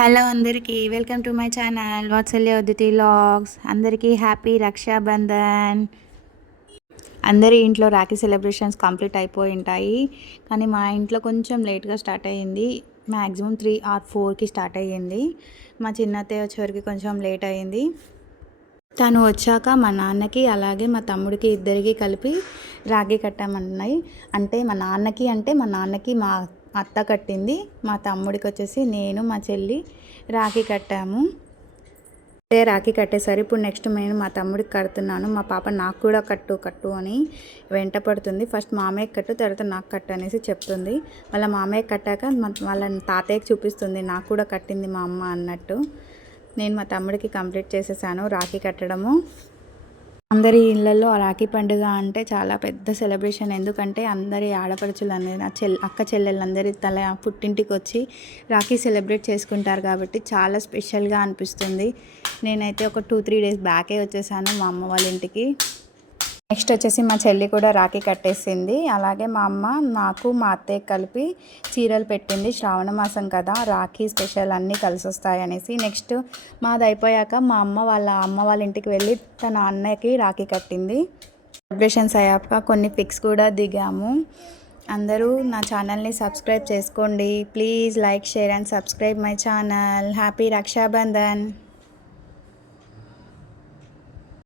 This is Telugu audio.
హలో అందరికీ welcome to my channel Vatsalya Uditi vlogs. అందరికీ హ్యాపీ రక్షాబంధన్. అందరి ఇంట్లో రాఖీ సెలబ్రేషన్స్ కంప్లీట్ అయిపోయి ఉంటాయి, కానీ మా ఇంట్లో కొంచెం లేట్గా స్టార్ట్ అయ్యింది. మ్యాక్సిమం 3 or 4కి స్టార్ట్ అయ్యింది. మా చిన్నత్తయ్య వచ్చేవరకు కొంచెం లేట్ అయ్యింది. తను వచ్చాక మా నాన్నకి అలాగే మా తమ్ముడికి ఇద్దరికి కలిపి రాఖీ కట్టామన్నాయి. మా నాన్నకి మా అత్త కట్టింది, మా తమ్ముడికి వచ్చేసి నేను మా చెల్లి రాఖీ కట్టాము. అదే రాఖీ కట్టేసరి ఇప్పుడు నెక్స్ట్ నేను మా తమ్ముడికి కడుతున్నాను. మా పాప నాకు కూడా కట్టు అని వెంట పడుతుంది. ఫస్ట్ మామయ్యకి కట్టు, తర్వాత నాకు కట్టు అనేసి చెప్తుంది. వాళ్ళ మామయ్యకి కట్టాక వాళ్ళ తాతయ్యకి చూపిస్తుంది, నాకు కూడా కట్టింది మా అమ్మ అన్నట్టు. నేను మా తమ్ముడికి కంప్లీట్ చేసేసాను రాఖీ కట్టడము. అందరి ఇళ్ళల్లో రాఖీ పండుగ అంటే చాలా పెద్ద సెలబ్రేషన్. ఎందుకంటే అందరి ఆడపడుచులు అనేది అక్క చెల్లెళ్ళందరి పుట్టింటికి వచ్చి రాఖీ సెలబ్రేట్ చేసుకుంటారు కాబట్టి చాలా స్పెషల్గా అనిపిస్తుంది. నేనైతే ఒక 2-3 days బ్యాకే వచ్చేసాను మా అమ్మ వాళ్ళ ఇంటికి. నెక్స్ట్ వచ్చేసి మా చెల్లి కూడా రాఖీ కట్టేసింది. అలాగే మా అమ్మ నాకు మా అత్తయ్య కలిపి చీరలు పెట్టింది. శ్రావణ మాసం కదా, రాఖీ స్పెషల్ అన్నీ కలిసి వస్తాయి అనేసి. నెక్స్ట్ మాది అయిపోయాక మా అమ్మ వాళ్ళ ఇంటికి వెళ్ళి తన అన్నయ్యకి రాఖీ కట్టింది. సెలబ్రేషన్స్ అయ్యాక కొన్ని పిక్స్ కూడా దిగాము. అందరూ నా ఛానల్ని సబ్స్క్రైబ్ చేసుకోండి. Please like, share and subscribe my channel. Happy Rakshabandhan.